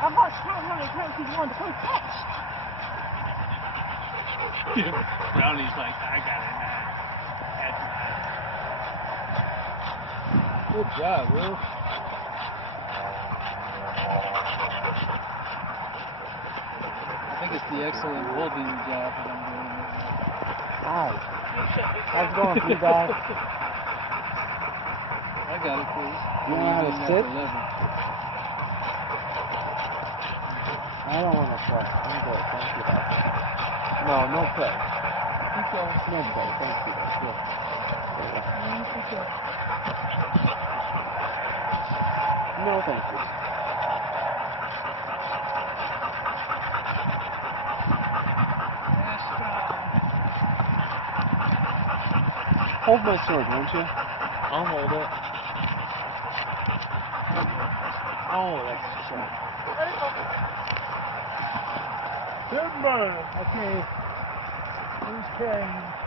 I watched how many times he wanted to play catch. Brownie's like, I got it now. That's mine. Good job, Will. I think it's the excellent holding job that I'm doing right now. Hi. How's it going for you guys? I got it for you. You know how to sit? I don't want to play. I'm good. Thank you, though. No play. Keep going. No play. Thank you, though. Good. No, thank you. Hold my sword, won't you? I'll hold it. Oh, that's so. Good man. Okay. Who's carrying?